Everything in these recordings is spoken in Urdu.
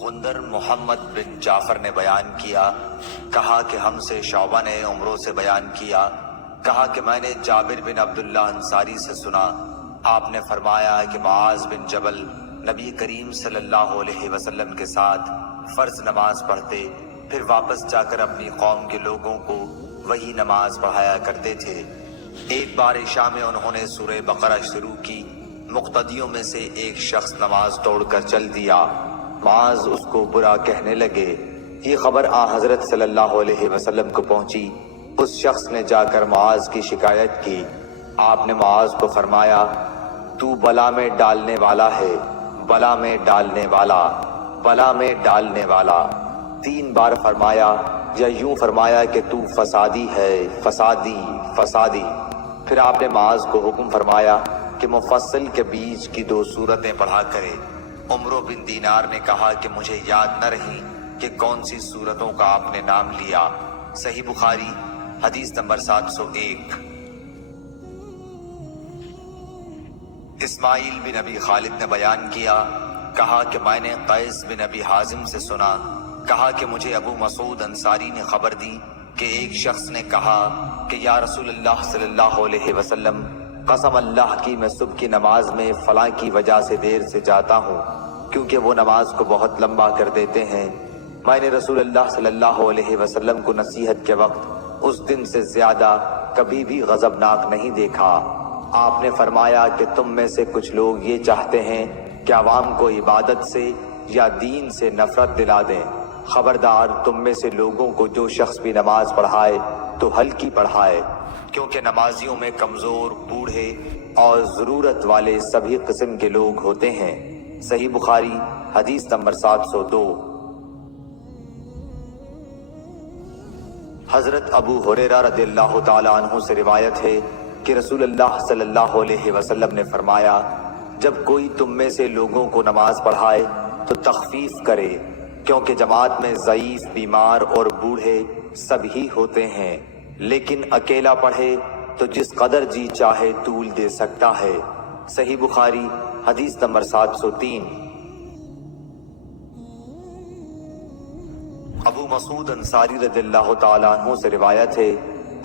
غندر محمد بن جعفر نے بیان کیا، کہا کہ ہم سے شعبہ نے عمرو سے بیان کیا، کہا کہ میں نے جابر بن عبداللہ انصاری سے سنا، آپ نے فرمایا کہ معاذ بن جبل نبی کریم صلی اللہ علیہ وسلم کے ساتھ فرض نماز پڑھتے، پھر واپس جا کر اپنی قوم کے لوگوں کو وہی نماز پڑھایا کرتے تھے۔ ایک بار عشاء میں انہوں نے سورہ بقرہ شروع کی، مقتدیوں میں سے ایک شخص نماز توڑ کر چل دیا، معاذ اس کو برا کہنے لگے۔ یہ خبر حضرت صلی اللہ علیہ وسلم کو پہنچی، اس شخص نے جا کر معاذ کی شکایت کی، آپ نے معاذ کو فرمایا تو بلا میں ڈالنے والا ہے، بلا میں ڈالنے والا، بلا میں ڈالنے والا 3 بار فرمایا، یا یوں فرمایا کہ تو فسادی ہے، فسادی فسادی۔ پھر آپ نے معاذ کو حکم فرمایا کہ مفصل کے بیچ کی 2 سورتیں پڑھا کرے۔ عمرو بن دینار نے کہا کہ مجھے یاد نہ رہی کہ کون سی سورتوں کا آپ نے نام لیا۔ صحیح بخاری حدیث نمبر 701۔ اسماعیل بن ابی خالد نے بیان کیا، کہا کہ میں نے قیس بن ابی حازم سے سنا، کہا کہ مجھے ابو مسعود انصاری نے خبر دی کہ ایک شخص نے کہا کہ یا رسول اللہ صلی اللہ علیہ وسلم، قسم اللہ کی میں صبح کی نماز میں فلاں کی وجہ سے دیر سے جاتا ہوں، کیونکہ وہ نماز کو بہت لمبا کر دیتے ہیں۔ میں نے رسول اللہ صلی اللہ علیہ وسلم کو نصیحت کے وقت اس دن سے زیادہ کبھی بھی غضبناک نہیں دیکھا۔ آپ نے فرمایا کہ تم میں سے کچھ لوگ یہ چاہتے ہیں کہ عوام کو عبادت سے یا دین سے نفرت دلا دیں، خبردار تم میں سے لوگوں کو جو شخص بھی نماز پڑھائے تو ہلکی پڑھائے، کیونکہ نمازیوں میں کمزور، بوڑھے اور ضرورت والے سبھی قسم کے لوگ ہوتے ہیں۔ صحیح بخاری حدیث نمبر 702۔ حضرت ابو ہریرہ رضی اللہ تعالی عنہ سے روایت ہے کہ رسول اللہ صلی اللہ علیہ وسلم نے فرمایا، جب کوئی تم میں سے لوگوں کو نماز پڑھائے تو تخفیف کرے، کیونکہ جماعت میں ضعیف، بیمار اور بوڑھے سب ہی ہوتے ہیں، لیکن اکیلا پڑھے تو جس قدر جی چاہے طول دے سکتا ہے۔ صحیح بخاری حدیث نمبر 703۔ ابو مسعود انصاری رضی اللہ تعالیٰ عنہ سے روایت ہے،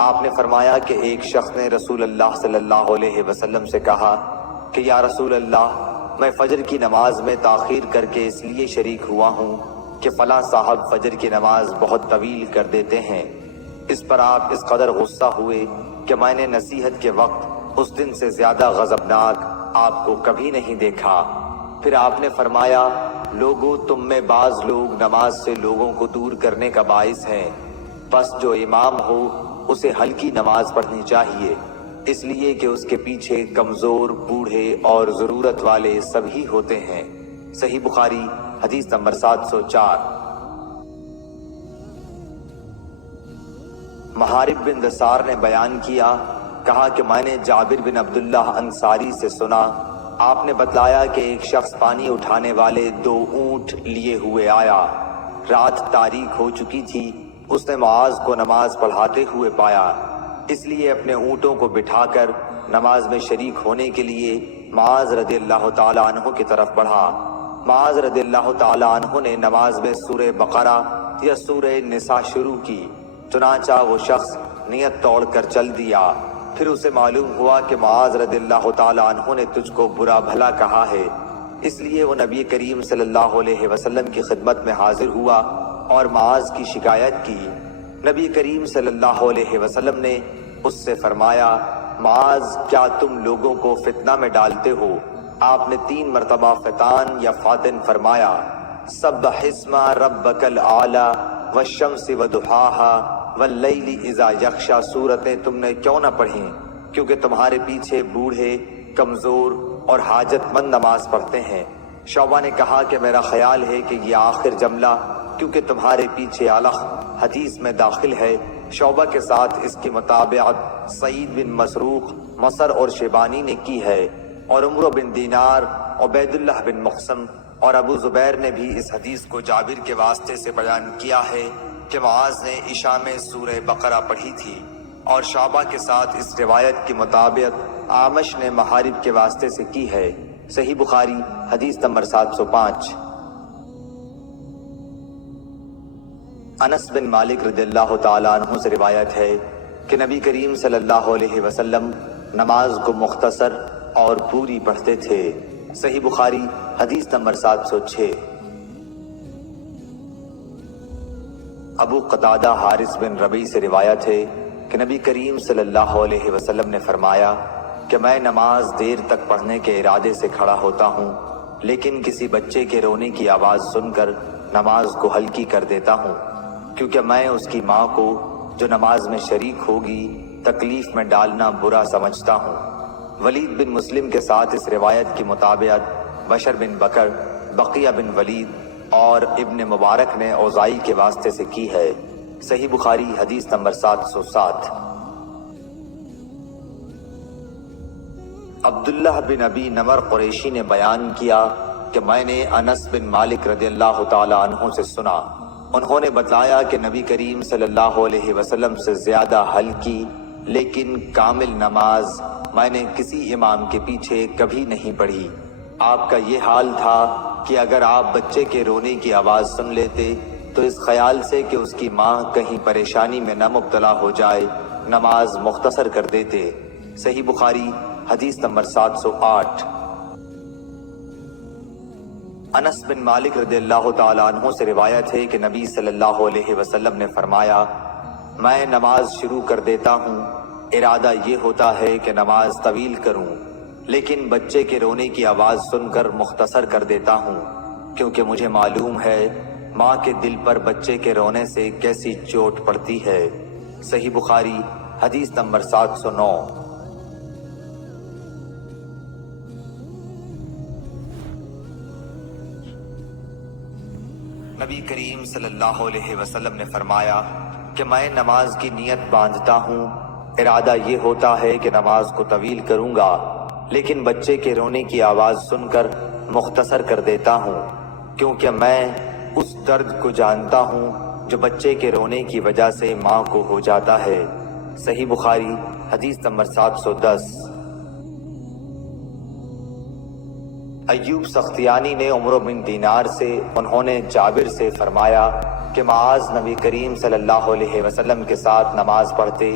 آپ نے فرمایا کہ ایک شخص نے رسول اللہ صلی اللہ علیہ وسلم سے کہا کہ یا رسول اللہ، میں فجر کی نماز میں تاخیر کر کے اس لیے شریک ہوا ہوں کہ فلاں صاحب فجر کی نماز بہت طویل کر دیتے ہیں۔ اس پر آپ اس قدر غصہ ہوئے کہ میں نے نصیحت کے وقت اس دن سے زیادہ غضبناک آپ کو کبھی نہیں دیکھا۔ پھر آپ نے فرمایا، لوگوں تم میں بعض لوگ نماز سے لوگوں کو دور کرنے کا باعث ہیں، بس جو امام ہو اسے ہلکی نماز پڑھنی چاہیے، اس لیے کہ اس کے پیچھے کمزور، بوڑھے اور ضرورت والے سب ہی ہوتے ہیں۔ صحیح بخاری حدیث نمبر 704۔ محارب بن دثار نے بیان کیا، کہا کہ میں نے جابر بن عبداللہ انصاری سے سنا، آپ نے بتلایا کہ ایک شخص پانی اٹھانے والے 2 اونٹ لیے ہوئے آیا، رات تاریک ہو چکی تھی، اس نے معاذ کو نماز پڑھاتے ہوئے پایا، اس لیے اپنے اونٹوں کو بٹھا کر نماز میں شریک ہونے کے لیے معاذ رضی اللہ تعالیٰ عنہ کی طرف بڑھا۔ معاذ رضی اللہ تعالیٰ عنہ نے نماز میں سورہ بقرہ یا سورہ نساء شروع کی، چنانچہ وہ شخص نیت توڑ کر چل دیا۔ پھر اسے معلوم ہوا کہ معاذ رضی اللہ تعالیٰ عنہ نے تجھ کو برا بھلا کہا ہے، اس لیے وہ نبی کریم صلی اللہ علیہ وسلم کی خدمت میں حاضر ہوا اور معاذ کی شکایت کی۔ نبی کریم صلی اللہ علیہ وسلم نے اس سے فرمایا، معاذ کیا تم لوگوں کو فتنہ میں ڈالتے ہو؟ آپ نے 3 مرتبہ فتان یا فاتن فرمایا۔ سبح اسم ربک الاعلی والشمس وضحاها واللیل اذا یغشی سورتیں تم نے کیوں نہ پڑھیں؟ کیونکہ تمہارے پیچھے بوڑھے، کمزور اور حاجت مند نماز پڑھتے ہیں۔ شعبہ نے کہا کہ میرا خیال ہے کہ یہ آخر جملہ کیونکہ تمہارے پیچھے علق حدیث میں داخل ہے۔ شعبہ کے ساتھ اس کی مطابعت سعید بن مسروق، مصر اور شیبانی نے کی ہے، اور عمرو بن دینار، عبید اللہ بن مقسم اور ابو زبیر نے بھی اس حدیث کو جابر کے واسطے سے بیان کیا ہے کہ معاذ نے عشاء میں سورہ بقرہ پڑھی تھی، اور شعبہ کے ساتھ اس روایت کی مطابقت اعمش نے محارب کے واسطے سے کی ہے۔ صحیح بخاری حدیث نمبر 705۔ انس بن مالک رضی اللہ تعالیٰ عنہ سے روایت ہے کہ نبی کریم صلی اللہ علیہ وسلم نماز کو مختصر اور پوری پڑھتے تھے۔ صحیح بخاری حدیث نمبر 706۔ ابو قتادہ حارث بن ربیع سے روایت ہے کہ نبی کریم صلی اللہ علیہ وسلم نے فرمایا کہ میں نماز دیر تک پڑھنے کے ارادے سے کھڑا ہوتا ہوں، لیکن کسی بچے کے رونے کی آواز سن کر نماز کو ہلکی کر دیتا ہوں، کیونکہ میں اس کی ماں کو جو نماز میں شریک ہوگی تکلیف میں ڈالنا برا سمجھتا ہوں۔ ولید بن مسلم کے ساتھ اس روایت کی مطابقت بشر بن بکر، بقیہ بن ولید اور ابن مبارک نے اوزائی کے واسطے سے کی ہے۔ صحیح بخاری حدیث نمبر 707۔ عبداللہ بن ابی نمر قریشی نے بیان کیا کہ میں نے انس بن مالک رضی اللہ تعالی عنہ سے سنا، انہوں نے بتایا کہ نبی کریم صلی اللہ علیہ وسلم سے زیادہ ہلکی لیکن کامل نماز میں نے کسی امام کے پیچھے کبھی نہیں پڑھی۔ آپ کا یہ حال تھا کہ اگر آپ بچے کے رونے کی آواز سن لیتے تو اس خیال سے کہ اس کی ماں کہیں پریشانی میں نہ مبتلا ہو جائے نماز مختصر کر دیتے۔ صحیح بخاری حدیث نمبر 708۔ انس بن مالک رضی اللہ تعالیٰ عنہ سے روایت ہے کہ نبی صلی اللہ علیہ وسلم نے فرمایا، میں نماز شروع کر دیتا ہوں، ارادہ یہ ہوتا ہے کہ نماز طویل کروں، لیکن بچے کے رونے کی آواز سن کر مختصر کر دیتا ہوں، کیونکہ مجھے معلوم ہے ماں کے دل پر بچے کے رونے سے کیسی چوٹ پڑتی ہے۔ صحیح بخاری حدیث نمبر 709۔ نبی کریم صلی اللہ علیہ وسلم نے فرمایا کہ میں نماز کی نیت باندھتا ہوں، ارادہ یہ ہوتا ہے کہ نماز کو طویل کروں گا، لیکن بچے کے رونے کی آواز سن کر مختصر کر دیتا ہوں، کیونکہ میں اس درد کو جانتا ہوں جو بچے کے رونے کی وجہ سے ماں کو ہو جاتا ہے۔ صحیح بخاری حدیث نمبر 710۔ ایوب سختیانی نے عمرو بن دینار سے، انہوں نے جابر سے فرمایا کہ معاذ نبی کریم صلی اللہ علیہ وسلم کے ساتھ نماز پڑھتے،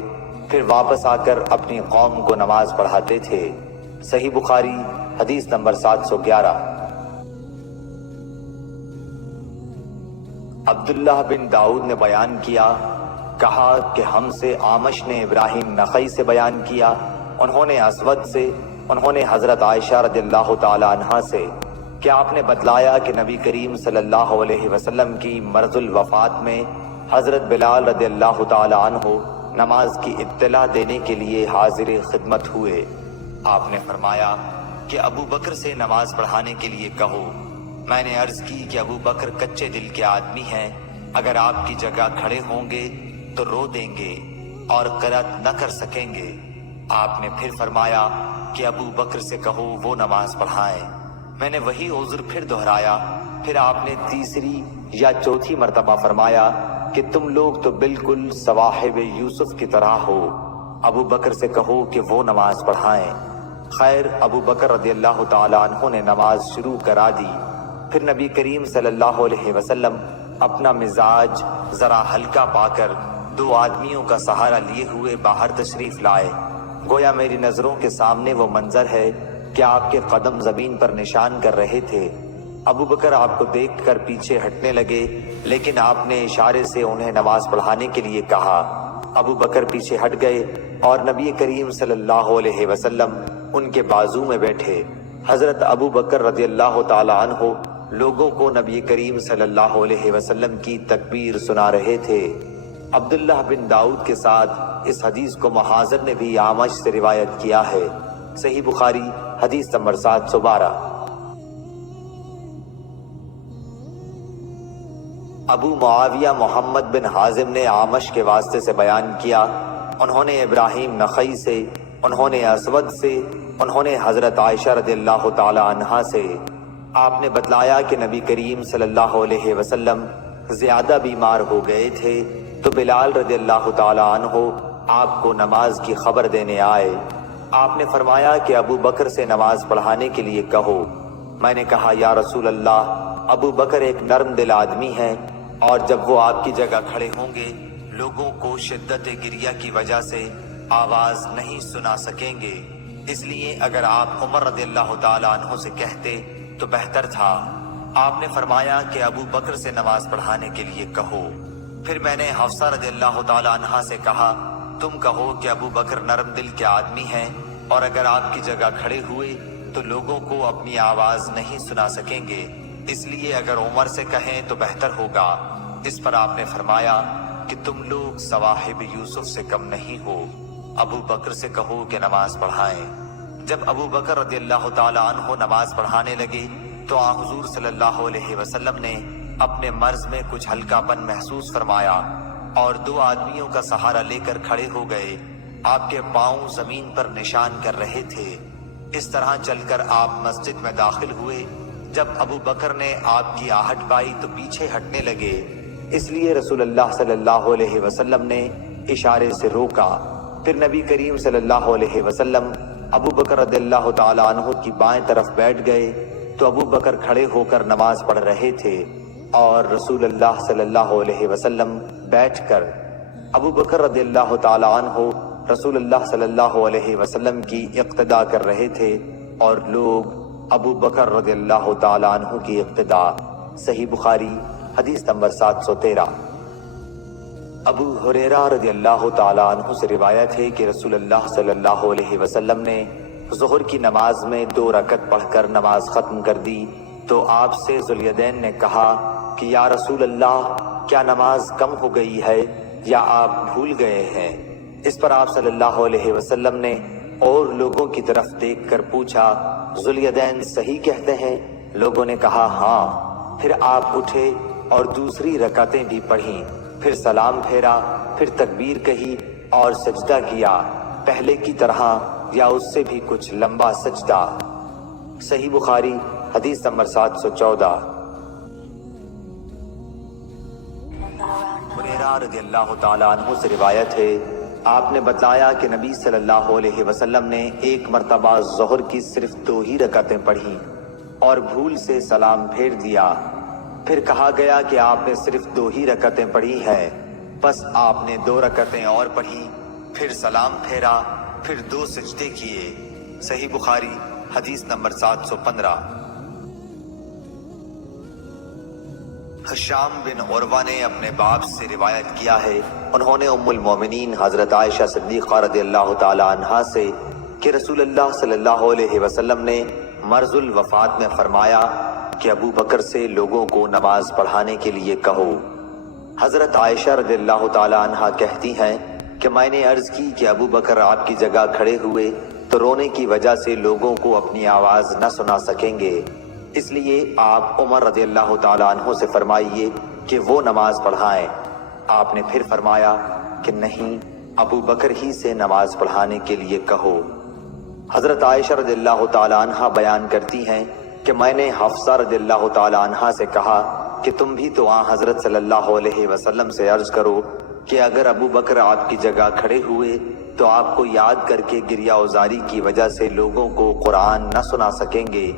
پھر واپس آ کر اپنی قوم کو نماز پڑھاتے تھے۔ صحیح بخاری حدیث نمبر 711۔ عبداللہ بن داؤد نے بیان کیا، کہا کہ ہم سے آمش نے ابراہیم نخعی سے بیان کیا، انہوں نے اسود سے، انہوں نے حضرت عائشہ رضی اللہ تعالی عنہا سے کہ آپ نے بتلایا کہ نبی کریم صلی اللہ علیہ وسلم کی مرض الوفات میں حضرت بلال رضی اللہ تعالی عنہ نماز کی اطلاع دینے کے لیے حاضر خدمت ہوئے۔ آپ نے فرمایا کہ ابو بکر سے نماز پڑھانے کے لیے کہو۔ میں نے عرض کی کہ ابو بکر کچے دل کے آدمی ہیں، اگر آپ کی جگہ کھڑے ہوں گے تو رو دیں گے اور قرأت نہ کر سکیں گے۔ آپ نے پھر فرمایا کہ ابو بکر سے کہو وہ نماز پڑھائیں۔ میں نے وہی عذر پھر دہرایا، پھر آپ نے تیسری یا چوتھی مرتبہ فرمایا کہ تم لوگ تو بالکل صواحب یوسف کی طرح ہو، ابو بکر سے کہو کہ وہ نماز پڑھائیں۔ خیر، ابو بکر رضی اللہ تعالی عنہ نے نماز شروع کرا دی۔ پھر نبی کریم صلی اللہ علیہ وسلم اپنا مزاج ذرا ہلکا پا کر دو آدمیوں کا سہارا لیے ہوئے باہر تشریف لائے۔ گویا میری نظروں کے سامنے وہ منظر ہے کہ آپ کے قدم زمین پر نشان کر رہے تھے۔ ابو بکر آپ کو دیکھ کر پیچھے ہٹنے لگے، لیکن آپ نے اشارے سے انہیں نماز پڑھانے کے لیے کہا۔ ابو بکر پیچھے ہٹ گئے اور نبی کریم صلی اللہ علیہ وسلم ان کے بازو میں بیٹھے۔ حضرت ابو بکر رضی اللہ تعالی عنہ لوگوں کو نبی کریم صلی اللہ علیہ وسلم کی تکبیر سنا رہے تھے۔ عبداللہ بن داؤد کے ساتھ اس حدیث کو محاذر نے بھی اعمش سے روایت کیا ہے۔ صحیح بخاری حدیث نمبر 712۔ ابو معاویہ محمد بن حازم نے اعمش کے واسطے سے بیان کیا، انہوں نے ابراہیم نخعی سے، انہوں نے اسود سے، انہوں نے حضرت عائشہ رضی اللہ تعالی عنہا سے۔ آپ نے بتلایا کہ نبی کریم صلی اللہ علیہ وسلم زیادہ بیمار ہو گئے تھے تو بلال رضی اللہ تعالی عنہ آپ کو نماز کی خبر دینے آئے۔ آپ نے فرمایا کہ ابو بکر سے نماز پڑھانے کے لیے کہو۔ میں نے کہا یا رسول اللہ، ابو بکر ایک نرم دل آدمی ہیں، اور جب وہ آپ کی جگہ کھڑے ہوں گے لوگوں کو شدت گریہ کی وجہ سے آواز نہیں سنا سکیں گے، اس لیے اگر آپ عمر رضی اللہ تعالیٰ عنہ سے کہتے تو بہتر تھا۔ آپ نے فرمایا کہ ابو بکر سے نماز پڑھانے کے لیے کہو۔ پھر میں نے حفصہ رضی اللہ تعالیٰ عنہ سے کہا تم کہو کہ ابو بکر نرم دل کے آدمی ہیں اور اگر آپ کی جگہ کھڑے ہوئے تو لوگوں کو اپنی آواز نہیں سنا سکیں گے، اس لیے اگر عمر سے کہیں تو بہتر ہوگا۔ اس پر آپ نے فرمایا کہ تم لوگ صواحب یوسف سے کم نہیں ہو، ابو بکر سے کہو کہ نماز پڑھائیں۔ جب ابو بکر رضی اللہ تعالیٰ عنہ نماز پڑھانے لگے تو آن حضور صلی اللہ علیہ وسلم نے اپنے مرض میں کچھ ہلکا پن محسوس فرمایا اور دو آدمیوں کا سہارا لے کر کھڑے ہو گئے۔ آپ کے پاؤں زمین پر نشان کر رہے تھے۔ اس طرح چل کر آپ مسجد میں داخل ہوئے۔ جب ابو بکر نے آپ کی آہٹ پائی تو پیچھے ہٹنے لگے، اس لیے رسول اللہ صلی اللہ علیہ وسلم نے اشارے سے روکا۔ پھر نبی کریم صلی اللہ علیہ وسلم ابو بکر رضی اللہ تعالیٰ عنہ کی بائیں طرف بیٹھ گئے تو ابو بکر کھڑے ہو کر نماز پڑھ رہے تھے اور رسول اللہ صلی اللہ علیہ وسلم بیٹھ کر ابو بکر رضی اللہ تعالیٰ عنہ رسول اللہ صلی اللہ علیہ وسلم کی اقتداء کر رہے تھے اور لوگ ابو بکر رضی اللہ تعالیٰ عنہ کی اقتداء۔ صحیح بخاری حدیث نمبر 713۔ ابو ہریرہ رضی اللہ تعالیٰ عنہ سے روایت ہے کہ رسول اللہ صلی اللہ علیہ وسلم نے ظہر کی نماز میں 2 رکعت پڑھ کر نماز ختم کر دی تو آپ سے ذوالیدین نے کہا کہ یا رسول اللہ کیا نماز کم ہو گئی ہے یا آپ بھول گئے ہیں؟ اس پر آپ صلی اللہ علیہ وسلم نے اور لوگوں کی طرف دیکھ کر پوچھا ذوالیدین صحیح کہتے ہیں؟ لوگوں نے کہا ہاں۔ پھر آپ اٹھے اور دوسری رکعتیں بھی پڑھیں، پھر سلام پھیرا، پھر تکبیر کہی اور سجدہ کیا، پہلے کی طرح یا اس سے بھی کچھ لمبا سجدہ۔ صحیح بخاری حدیث نمبر 714۔ ہریرہ رضی اللہ تعالیٰ عنہ سے روایت ہے آپ نے بتلایا کہ نبی صلی اللہ علیہ وسلم نے ایک مرتبہ ظہر کی صرف 2 ہی رکعتیں پڑھی اور بھول سے سلام پھیر دیا۔ پھر کہا گیا کہ آپ نے صرف 2 ہی رکعتیں پڑھی ہیں، بس آپ نے 2 رکعتیں اور پڑھی، پھر سلام پھیرا، پھر 2 سجدے کیے۔ صحیح بخاری حدیث نمبر 715۔ حشام بن عروہ نے اپنے باپ سے روایت کیا ہے، انہوں نے ام المومنین حضرت عائشہ صدیقہ رضی اللہ تعالی عنہا سے کہ رسول اللہ صلی اللہ علیہ وسلم نے مرض الوفات میں فرمایا کہ ابو بکر سے لوگوں کو نماز پڑھانے کے لیے کہو۔ حضرت عائشہ رضی اللہ تعالی عنہا کہتی ہیں کہ میں نے عرض کی کہ ابو بکر آپ کی جگہ کھڑے ہوئے تو رونے کی وجہ سے لوگوں کو اپنی آواز نہ سنا سکیں گے، اس لیے آپ عمر رضی اللہ تعالیٰ عنہ سے فرمائیے کہ وہ نماز پڑھائیں۔ آپ نے پھر فرمایا کہ نہیں، ابو بکر ہی سے نماز پڑھانے کے لیے کہو۔ حضرت عائشہ رضی اللہ تعالیٰ عنہ بیان کرتی ہیں کہ میں نے حفصہ رضی اللہ تعالیٰ عنہ سے کہا کہ تم بھی تو حضرت صلی اللہ علیہ وسلم سے عرض کرو کہ اگر ابو بکر آپ کی جگہ کھڑے ہوئے تو آپ کو یاد کر کے گریہ وزاری کی وجہ سے لوگوں کو قرآن نہ سنا سکیں گے،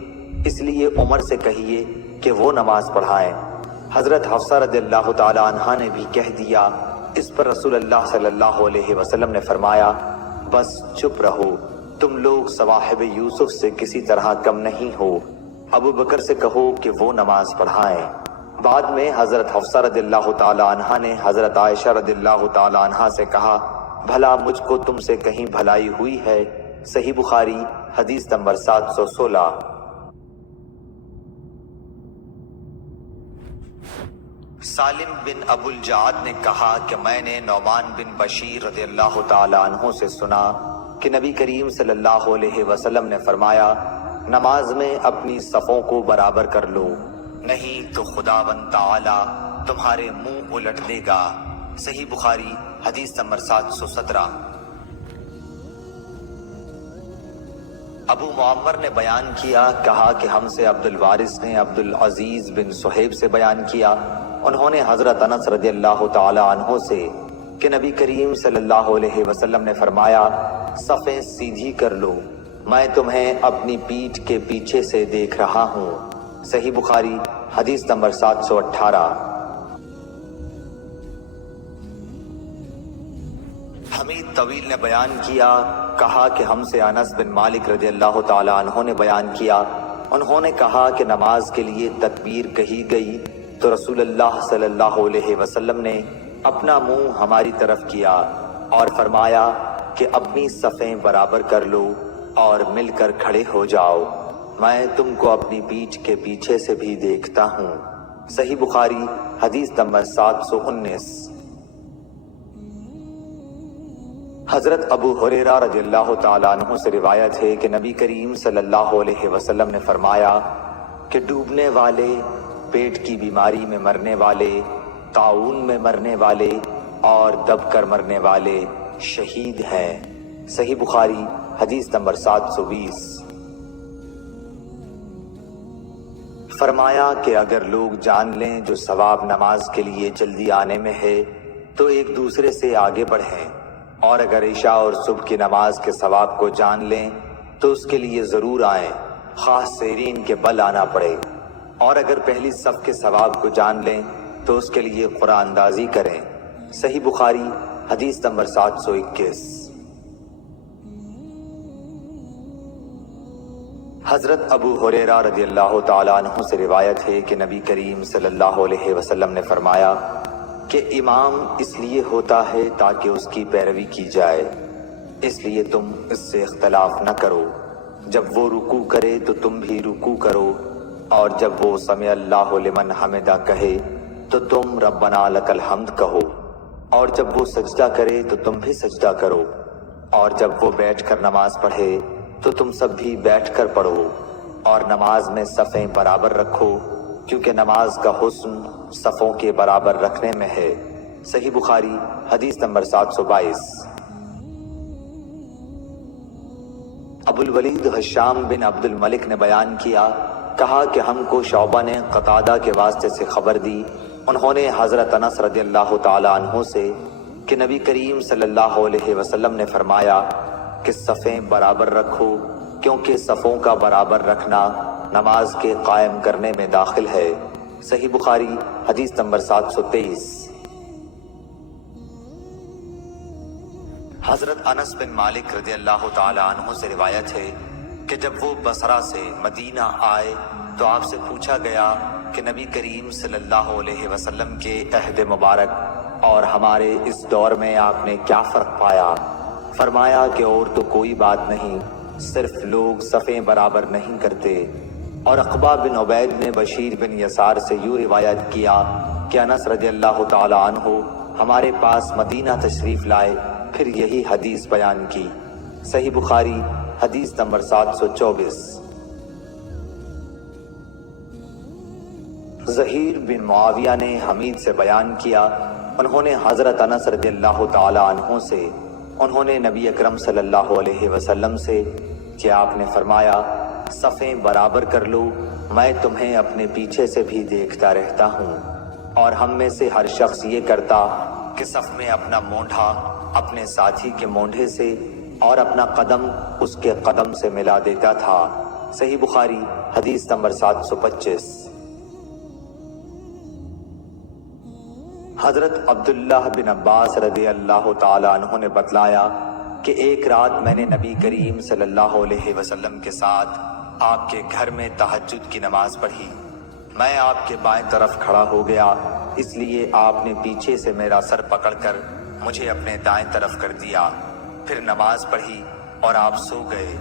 اس لیے عمر سے کہیے کہ وہ نماز پڑھائیں۔ حضرت حفصہ رضی اللہ تعالیٰ عنہا نے بھی کہہ دیا۔ اس پر رسول اللہ صلی اللہ علیہ وسلم نے فرمایا بس چپ رہو، تم لوگ صواحب یوسف سے کسی طرح کم نہیں ہو، ابو بکر سے کہو کہ وہ نماز پڑھائیں۔ بعد میں حضرت حفصہ رضی اللہ تعالیٰ عنہا نے حضرت عائشہ رضی اللہ تعالیٰ عنہا سے کہا بھلا مجھ کو تم سے کہیں بھلائی ہوئی ہے؟ صحیح بخاری حدیث نمبر 716۔ سالم بن ابو الجعد نے کہا کہ میں نے نعمان بن بشیر رضی اللہ تعالیٰ عنہ سے سنا کہ نبی کریم صلی اللہ علیہ وسلم نے فرمایا نماز میں اپنی صفوں کو برابر کر لو، نہیں تو خداوند تعالی تمہارے منہ الٹ دے گا۔ صحیح بخاری حدیث نمبر 717۔ ابو معمر نے بیان کیا، کہا کہ ہم سے عبد الوارث نے عبد العزیز بن صہیب سے بیان کیا، انہوں نے حضرت انس رضی اللہ تعالی عنہ سے کہ نبی کریم صلی اللہ علیہ وسلم نے فرمایا صفیں سیدھی کر لو، میں تمہیں اپنی پیٹھ کے پیچھے سے دیکھ رہا ہوں۔ صحیح بخاری حدیث نمبر 718۔ حمید طویل نے بیان کیا، کہا کہ ہم سے انس بن مالک رضی اللہ تعالیٰ عنہ نے بیان کیا، انہوں نے کہا کہ نماز کے لیے تکبیر کہی گئی تو رسول اللہ صلی اللہ علیہ وسلم نے اپنا منہ ہماری طرف کیا اور فرمایا کہ اپنی صفیں برابر کر لو اور مل کر کھڑے ہو جاؤ، میں تم کو اپنی پیٹھ کے پیچھے سے بھی دیکھتا ہوں۔ صحیح بخاری حدیث نمبر 719۔ حضرت ابو ہریرہ رضی اللہ تعالیٰ عنہ سے روایت ہے کہ نبی کریم صلی اللہ علیہ وسلم نے فرمایا کہ ڈوبنے والے، پیٹ کی بیماری میں مرنے والے، طاعون میں مرنے والے اور دب کر مرنے والے شہید ہیں۔ صحیح بخاری حدیث نمبر 720۔ فرمایا کہ اگر لوگ جان لیں جو ثواب نماز کے لیے جلدی آنے میں ہے تو ایک دوسرے سے آگے بڑھیں، اور اگر عشاء اور صبح کی نماز کے ثواب کو جان لیں تو اس کے لیے ضرور آئیں، خاص سیرین کے بل آنا پڑے، اور اگر پہلی صف کے ثواب کو جان لیں تو اس کے لیے قرآن اندازی کریں۔ صحیح بخاری حدیث نمبر 721۔ حضرت ابو ہریرہ رضی اللہ تعالیٰ عنہ سے روایت ہے کہ نبی کریم صلی اللہ علیہ وسلم نے فرمایا کہ امام اس لیے ہوتا ہے تاکہ اس کی پیروی کی جائے، اس لیے تم اس سے اختلاف نہ کرو، جب وہ رکوع کرے تو تم بھی رکوع کرو، اور جب وہ سمع اللہ لمن حمدہ کہے تو تم ربنا لک الحمد کہو، اور جب وہ سجدہ کرے تو تم بھی سجدہ کرو، اور جب وہ بیٹھ کر نماز پڑھے تو تم سب بھی بیٹھ کر پڑھو، اور نماز میں صفیں برابر رکھو، کیونکہ نماز کا حسن صفوں کے برابر رکھنے میں ہے۔ صحیح بخاری حدیث نمبر 722۔ ابو الولید ہشام بن عبد الملک نے بیان کیا، کہا کہ ہم کو شعبہ نے قتادہ کے واسطے سے خبر دی، انہوں نے حضرت انس رضی اللہ تعالیٰ عنہ سے کہ نبی کریم صلی اللہ علیہ وسلم نے فرمایا کہ صفیں برابر رکھو، کیونکہ صفوں کا برابر رکھنا نماز کے قائم کرنے میں داخل ہے۔ صحیح بخاری حدیث نمبر 723۔ حضرت انس بن مالک رضی اللہ تعالیٰ عنہ سے روایت ہے کہ جب وہ بصرہ سے مدینہ آئے تو آپ سے پوچھا گیا کہ نبی کریم صلی اللہ علیہ وسلم کے عہد مبارک اور ہمارے اس دور میں آپ نے کیا فرق پایا؟ فرمایا کہ اور تو کوئی بات نہیں، صرف لوگ صفیں برابر نہیں کرتے۔ اور عقبہ بن عبید نے بشیر بن یسار سے یوں روایت کیا کہ انس رضی اللہ تعالی عنہ ہمارے پاس مدینہ تشریف لائے، پھر یہی حدیث بیان کی۔ صحیح بخاری حدیث نمبر 724۔ ظہیر بن معاویہ نے حمید سے بیان کیا، انہوں نے حضرت انس رضی اللہ تعالی عنہ سے، انہوں نے نبی اکرم صلی اللہ علیہ وسلم سے کہ آپ نے فرمایا صفیں برابر کر لو، میں تمہیں اپنے پیچھے سے بھی دیکھتا رہتا ہوں، اور ہم میں سے ہر شخص یہ کرتا کہ صف میں اپنا مونڈھا اپنے ساتھی کے مونڈھے سے اور اپنا قدم اس کے قدم سے ملا دیتا تھا۔ صحیح بخاری حدیث نمبر 725۔ حضرت عبداللہ بن عباس رضی اللہ تعالی عنہ نے بتلایا کہ ایک رات میں نے نبی کریم صلی اللہ علیہ وسلم کے ساتھ آپ کے گھر میں تہجد کی نماز پڑھی، میں آپ کے بائیں طرف کھڑا ہو گیا، اس لیے آپ نے پیچھے سے میرا سر پکڑ کر مجھے اپنے دائیں طرف کر دیا، پھر نماز پڑھی اور آپ سو گئے۔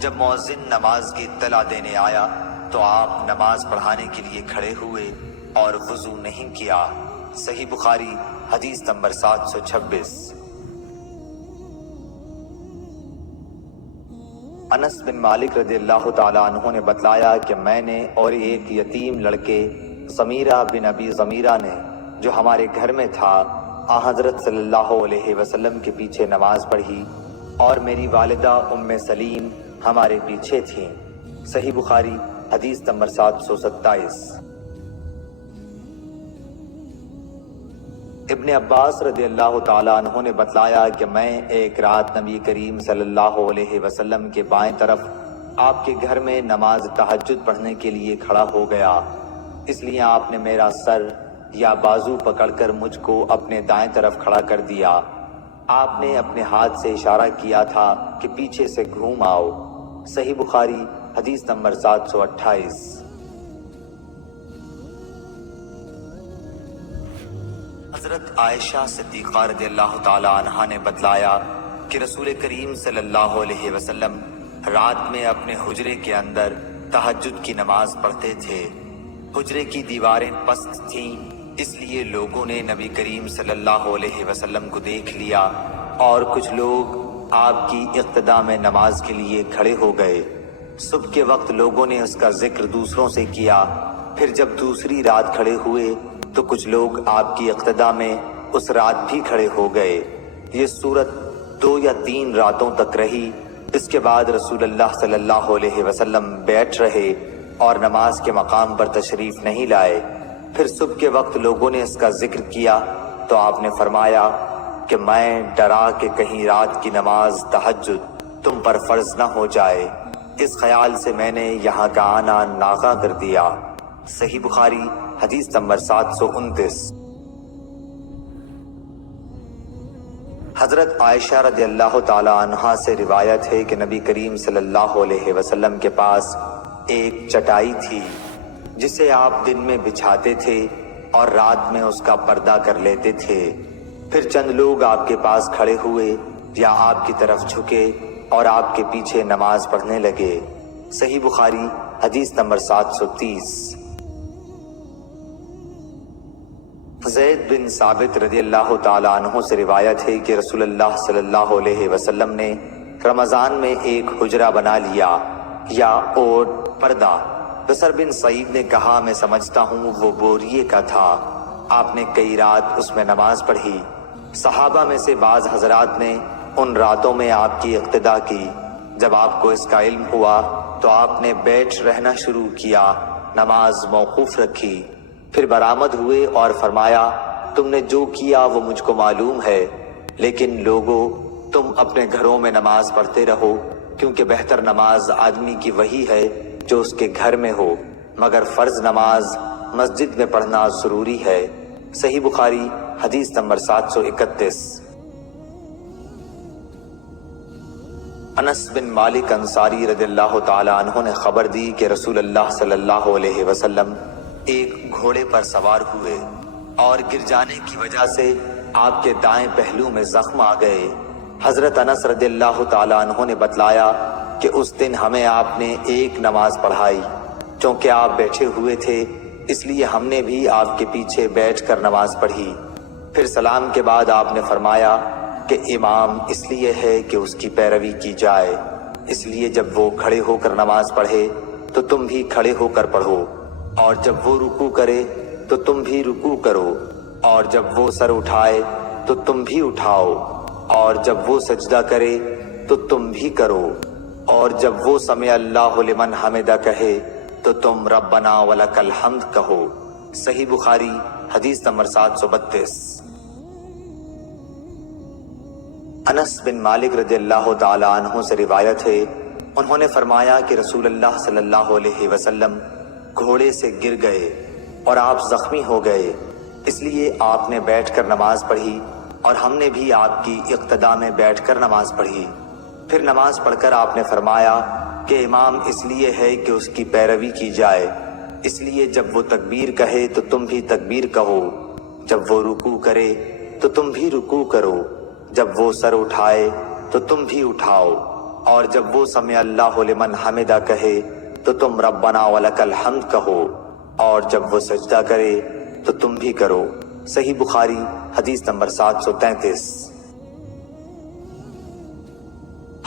جب مؤذن نماز کی اطلاع دینے آیا تو آپ نماز پڑھانے کے لیے کھڑے ہوئے اور وضو نہیں کیا۔ صحیح بخاری حدیث نمبر 726۔ انس بن مالک رضی اللہ تعالیٰ عنہ نے بتلایا کہ میں نے اور ایک یتیم لڑکے ضمیرہ بن ابی ضمیرہ نے جو ہمارے گھر میں تھا آن حضرت صلی اللہ علیہ وسلم کے پیچھے نماز پڑھی، اور میری والدہ ام سلیم ہمارے پیچھے تھیں۔ صحیح بخاری حدیث نمبر 727۔ ابن عباس رضی اللہ تعالیٰ عنہ نے بتلایا کہ میں ایک رات نبی کریم صلی اللہ علیہ وسلم کے بائیں طرف آپ کے گھر میں نماز تہجد پڑھنے کے لیے کھڑا ہو گیا، اس لیے آپ نے میرا سر یا بازو پکڑ کر مجھ کو اپنے دائیں طرف کھڑا کر دیا، آپ نے اپنے ہاتھ سے اشارہ کیا تھا کہ پیچھے سے گھوم آؤ۔ صحیح بخاری حدیث نمبر 728۔ حضرت عائشہ صدیقہ رضی اللہ تعالی عنہا نے بتلایا کہ رسول کریم صلی اللہ علیہ وسلم رات میں اپنے حجرے کے اندر تہجد کی نماز پڑھتے تھے۔ حجرے کی دیواریں پست تھیں، اس لیے لوگوں نے نبی کریم صلی اللہ علیہ وسلم کو دیکھ لیا اور کچھ لوگ آپ کی اقتداء میں نماز کے لیے کھڑے ہو گئے۔ صبح کے وقت لوگوں نے اس کا ذکر دوسروں سے کیا، پھر جب دوسری رات کھڑے ہوئے تو کچھ لوگ آپ کی اقتداء میں اس رات بھی کھڑے ہو گئے۔ یہ صورت 2 یا 3 راتوں تک رہی۔ اس کے بعد رسول اللہ صلی اللہ علیہ وسلم بیٹھ رہے اور نماز کے مقام پر تشریف نہیں لائے۔ پھر صبح کے وقت لوگوں نے اس کا ذکر کیا تو آپ نے فرمایا کہ میں ڈرا کہ کہیں رات کی نماز تہجد تم پر فرض نہ ہو جائے، اس خیال سے میں نے یہاں کا آنا ناغہ کر دیا۔ صحیح بخاری حدیث نمبر 729۔ حضرت عائشہ رضی اللہ تعالی عنہا سے روایت ہے کہ نبی کریم صلی اللہ علیہ وسلم کے پاس ایک چٹائی تھی جسے آپ دن میں بچھاتے تھے اور رات میں اس کا پردہ کر لیتے تھے۔ پھر چند لوگ آپ کے پاس کھڑے ہوئے یا آپ کی طرف جھکے اور آپ کے پیچھے نماز پڑھنے لگے۔ صحیح بخاری حدیث نمبر 730۔ زید بن ثابت رضی اللہ تعالی عنہ سے روایت ہے کہ رسول اللہ صلی اللہ علیہ وسلم نے رمضان میں ایک حجرہ بنا لیا یا اوٹ پردہ۔ بصر بن سعید نے کہا میں سمجھتا ہوں وہ بوریے کا تھا۔ آپ نے کئی رات اس میں نماز پڑھی۔ صحابہ میں سے بعض حضرات نے ان راتوں میں آپ کی اقتداء کی۔ جب آپ کو اس کا علم ہوا تو آپ نے بیٹھ رہنا شروع کیا، نماز موقوف رکھی۔ پھر برآمد ہوئے اور فرمایا تم نے جو کیا وہ مجھ کو معلوم ہے، لیکن لوگو تم اپنے گھروں میں نماز پڑھتے رہو، کیونکہ بہتر نماز آدمی کی وہی ہے جو اس کے گھر میں ہو، مگر فرض نماز مسجد میں پڑھنا ضروری ہے۔ صحیح بخاری حدیث نمبر 731۔ انس بن مالک انصاری رضی اللہ تعالی عنہ نے خبر دی کہ رسول اللہ صلی اللہ علیہ وسلم ایک گھوڑے پر سوار ہوئے اور گر جانے کی وجہ سے آپ کے دائیں پہلو میں زخم آ گئے۔ حضرت انس رضی اللہ تعالی عنہ نے بتلایا کہ اس دن ہمیں آپ نے ایک نماز پڑھائی، چونکہ آپ بیٹھے ہوئے تھے اس لیے ہم نے بھی آپ کے پیچھے بیٹھ کر نماز پڑھی۔ پھر سلام کے بعد آپ نے فرمایا کہ امام اس لیے ہے کہ اس کی پیروی کی جائے، اس لیے جب وہ کھڑے ہو کر نماز پڑھے تو تم بھی کھڑے ہو کر پڑھو، اور جب وہ رکوع کرے تو تم بھی رکوع کرو، اور جب وہ سر اٹھائے تو تم بھی اٹھاؤ، اور جب وہ سجدہ کرے تو تم بھی کرو، اور جب وہ سمع اللہ لمن حمدہ کہے تو تم ربنا ولک الحمد کہو۔ صحیح بخاری حدیث نمبر 732۔ انس بن مالک رضی اللہ تعالی عنہ سے روایت ہے انہوں نے فرمایا کہ رسول اللہ صلی اللہ علیہ وسلم گھوڑے سے گر گئے اور آپ زخمی ہو گئے، اس لیے آپ نے بیٹھ کر نماز پڑھی اور ہم نے بھی آپ کی اقتداء میں بیٹھ کر نماز پڑھی۔ پھر نماز پڑھ کر آپ نے فرمایا کہ امام اس لیے ہے کہ اس کی پیروی کی جائے، اس لیے جب وہ تکبیر کہے تو تم بھی تکبیر کہو، جب وہ رکوع کرے تو تم بھی رکوع کرو، جب وہ سر اٹھائے تو تم بھی اٹھاؤ، اور جب وہ سمع اللہ لمن حمدہ کہے تو تم ربنا ولک الحمد کہو، اور جب وہ سجدہ کرے تو تم بھی کرو۔ صحیح بخاری حدیث نمبر 733۔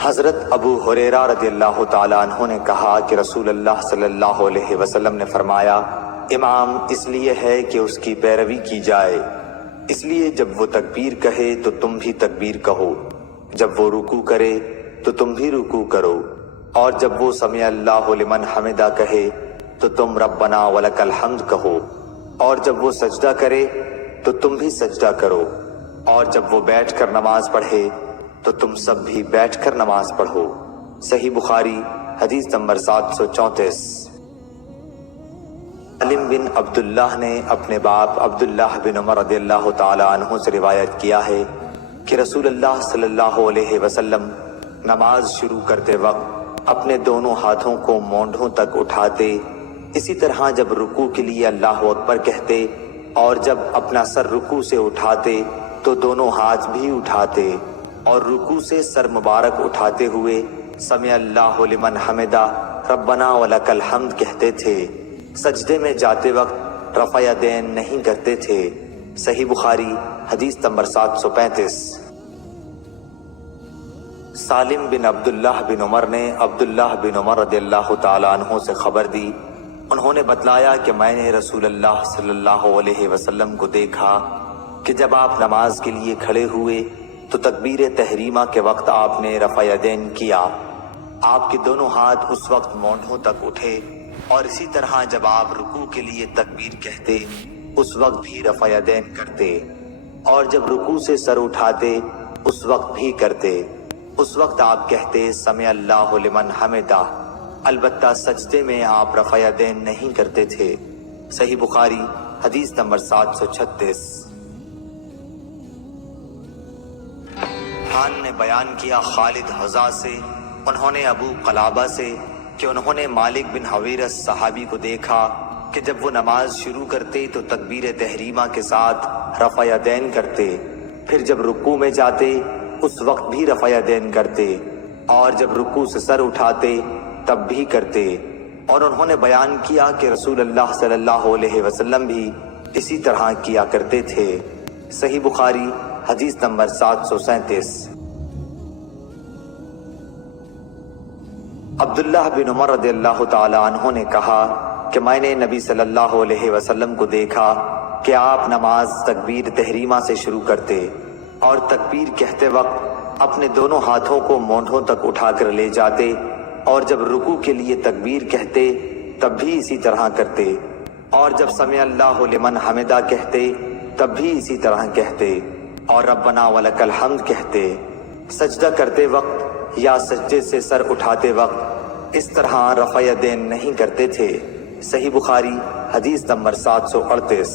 حضرت ابو ہریرہ رضی اللہ تعالی عنہ نے کہا کہ رسول اللہ صلی اللہ علیہ وسلم نے فرمایا امام اس لیے ہے کہ اس کی پیروی کی جائے، اس لیے جب وہ تکبیر کہے تو تم بھی تکبیر کہو، جب وہ رکوع کرے تو تم بھی رکوع کرو، اور جب وہ سمع اللہ لمن حمدہ کہے تو تم ربنا ولک الحمد کہو، اور جب وہ سجدہ کرے تو تم بھی سجدہ کرو، اور جب وہ بیٹھ کر نماز پڑھے تو تم سب بھی بیٹھ کر نماز پڑھو۔ صحیح بخاری حدیث نمبر 734۔ سالم بن عبداللہ نے اپنے باپ عبداللہ بن عمر رضی اللہ تعالی عنہ سے روایت کیا ہے کہ رسول اللہ صلی اللہ علیہ وسلم نماز شروع کرتے وقت اپنے دونوں ہاتھوں کو مونڈھوں تک اٹھاتے، اسی طرح جب رکوع کے لیے اللہ اکبر کہتے اور جب اپنا سر رکوع سے اٹھاتے تو دونوں ہاتھ بھی اٹھاتے، اور رکوع سے سر مبارک اٹھاتے ہوئے سمع اللہ لمن حمدہ ربنا ولک الحمد کہتے تھے۔ سجدے میں جاتے وقت رفع یدین نہیں کرتے تھے۔ صحیح بخاری حدیث نمبر 735۔ سالم بن عبداللہ بن عمر نے عبداللہ بن عمر رضی اللہ تعالیٰ عنہ سے خبر دی، انہوں نے بتلایا کہ میں نے رسول اللہ صلی اللہ علیہ وسلم کو دیکھا کہ جب آپ نماز کے لیے کھڑے ہوئے تو تکبیر تحریمہ کے وقت آپ نے رفع یدین کیا، آپ کے دونوں ہاتھ اس وقت مونڈھوں تک اٹھے، اور اسی طرح جب آپ رکوع کے لیے تکبیر کہتے اس وقت بھی رفع یدین کرتے، اور جب رکوع سے سر اٹھاتے اس وقت بھی کرتے۔ اس وقت آپ کہتے سمع اللہ لمن حمدہ، البتہ سجدے میں آپ رفع یدین نہیں کرتے تھے۔ صحیح بخاری حدیث نمبر 736۔ خان نے بیان کیا خالد حذا سے، انہوں نے ابو قلابہ سے کہ انہوں نے مالک بن حویرث صحابی کو دیکھا کہ جب وہ نماز شروع کرتے تو تکبیر تحریمہ کے ساتھ رفع یدین کرتے، پھر جب رکوع میں جاتے اس وقت بھی رفع یدین کرتے، اور جب رکوع سے سر اٹھاتے تب بھی کرتے، اور انہوں نے بیان کیا کہ رسول اللہ صلی اللہ علیہ وسلم بھی اسی طرح کیا کرتے تھے۔ صحیح بخاری حدیث نمبر 737۔ عبداللہ بن عمر رضی اللہ تعالی عنہ نے کہا کہ میں نے نبی صلی اللہ علیہ وسلم کو دیکھا کہ آپ نماز تکبیر تحریمہ سے شروع کرتے اور تکبیر کہتے وقت اپنے دونوں ہاتھوں کو مونڈھوں تک اٹھا کر لے جاتے، اور جب رکوع کے لیے تکبیر کہتے تب بھی اسی طرح کرتے، اور جب سمع اللہ لمن حمدہ کہتے تب بھی اسی طرح کہتے، اور ربنا ولک الحمد کہتے۔ سجدہ کرتے وقت یا سجدے سے سر اٹھاتے وقت اس طرح رفع یدین نہیں کرتے تھے۔ صحیح بخاری حدیث نمبر 738۔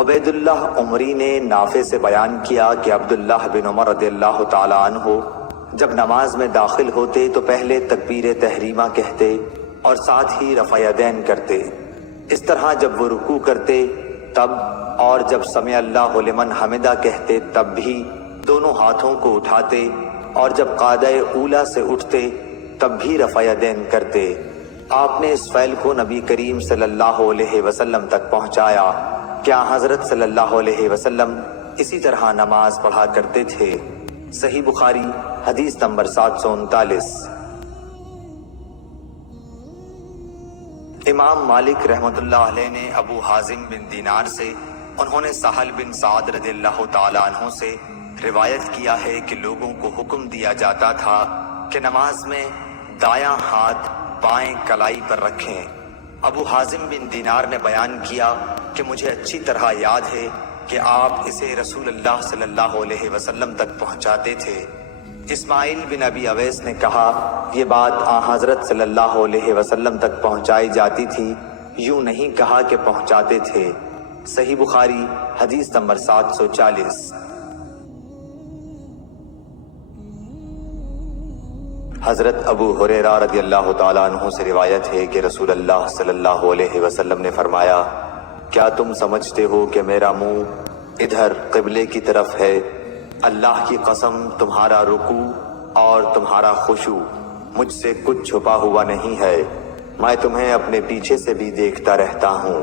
عبید اللہ عمری نے نافع سے بیان کیا کہ عبداللہ بن عمر رضی اللہ تعالیٰ عنہ جب نماز میں داخل ہوتے تو پہلے تکبیر تحریمہ کہتے اور ساتھ ہی رفع یدین کرتے، اس طرح جب وہ رکوع کرتے تب، اور جب سمع اللہ لمن حمدہ کہتے تب بھی دونوں ہاتھوں کو اٹھاتے، اور جب قعدہ اولیٰ سے اٹھتے تب بھی رفع یدین کرتے۔ آپ نے اس فعل کو نبی کریم صلی اللہ علیہ وسلم تک پہنچایا کیا حضرت صلی اللہ علیہ وسلم اسی طرح نماز پڑھا کرتے تھے۔ صحیح بخاری حدیث نمبر 739۔ امام مالک رحمۃ اللہ علیہ نے ابو حازم بن دینار سے، انہوں نے سہل بن سعد رضی اللہ تعالیٰ عنہ سے روایت کیا ہے کہ لوگوں کو حکم دیا جاتا تھا کہ نماز میں دایاں ہاتھ بائیں کلائی پر رکھیں۔ ابو حازم بن دینار نے بیان کیا کہ مجھے اچھی طرح یاد ہے کہ آپ اسے رسول اللہ صلی اللہ علیہ وسلم تک پہنچاتے تھے۔ اسماعیل بن ابی اویس نے کہا یہ بات حضرت صلی اللہ علیہ وسلم تک پہنچائی جاتی تھی، یوں نہیں کہا کہ پہنچاتے تھے۔ صحیح بخاری حدیث نمبر 740۔ حضرت ابو ہریرہ رضی اللہ تعالیٰ عنہ سے روایت ہے کہ رسول اللہ صلی اللہ علیہ وسلم نے فرمایا کیا تم سمجھتے ہو کہ میرا منہ ادھر قبلے کی طرف ہے؟ اللہ کی قسم تمہارا رکوع اور تمہارا خشوع مجھ سے کچھ چھپا ہوا نہیں ہے، میں تمہیں اپنے پیچھے سے بھی دیکھتا رہتا ہوں۔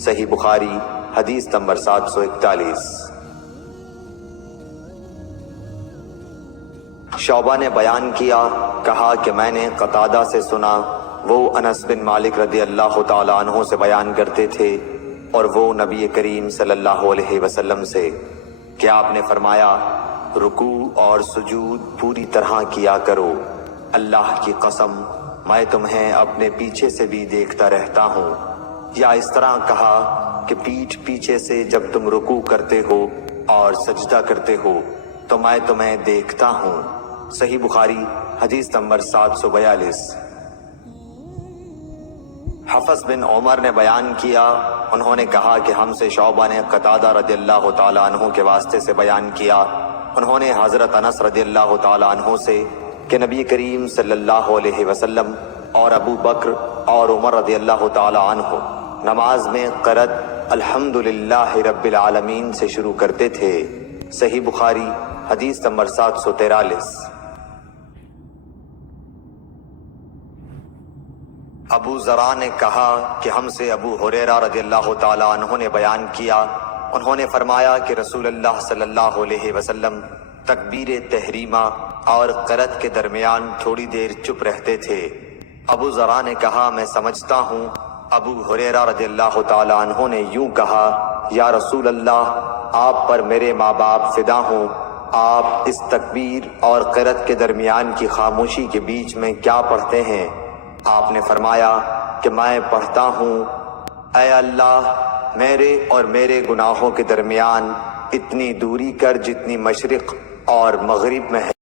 صحیح بخاری حدیث نمبر 741۔ شعبہ نے بیان کیا، کہا کہ میں نے قتادہ سے سنا، وہ انس بن مالک رضی اللہ تعالیٰ عنہ سے بیان کرتے تھے اور وہ نبی کریم صلی اللہ علیہ وسلم سے کہ آپ نے فرمایا رکوع اور سجود پوری طرح کیا کرو، اللہ کی قسم میں تمہیں اپنے پیچھے سے بھی دیکھتا رہتا ہوں، یا اس طرح کہا کہ پیٹھ پیچھے سے جب تم رکوع کرتے ہو اور سجدہ کرتے ہو تو میں تمہیں دیکھتا ہوں۔ صحیح بخاری حدیث نمبر 742۔ حفص بن عمر نے بیان کیا، انہوں نے کہا کہ ہم سے شعبہ نے قتادہ رضی اللہ تعالیٰ عنہ کے واسطے سے بیان کیا، انہوں نے حضرت انس رضی اللہ تعالیٰ عنہ سے کہ نبی کریم صلی اللہ علیہ وسلم اور ابو بکر اور عمر رضی اللہ تعالیٰ عنہ نماز میں قرأت الحمدللہ رب العالمین سے شروع کرتے تھے۔ صحیح بخاری حدیث نمبر 743۔ ابو ذرا نے کہا کہ ہم سے ابو ہریرہ رضی اللہ تعالیٰ عنہ نے بیان کیا، انہوں نے فرمایا کہ رسول اللہ صلی اللہ علیہ وسلم تکبیر تحریمہ اور قرأت کے درمیان تھوڑی دیر چپ رہتے تھے۔ ابو ذرا نے کہا میں سمجھتا ہوں ابو ہریرہ رضی اللہ تعالیٰ عنہ نے یوں کہا، یا رسول اللہ، آپ پر میرے ماں باپ فدا ہوں، آپ اس تکبیر اور قرأت کے درمیان کی خاموشی کے بیچ میں کیا پڑھتے ہیں؟ آپ نے فرمایا کہ میں پڑھتا ہوں، اے اللہ میرے اور میرے گناہوں کے درمیان اتنی دوری کر جتنی مشرق اور مغرب میں ہے۔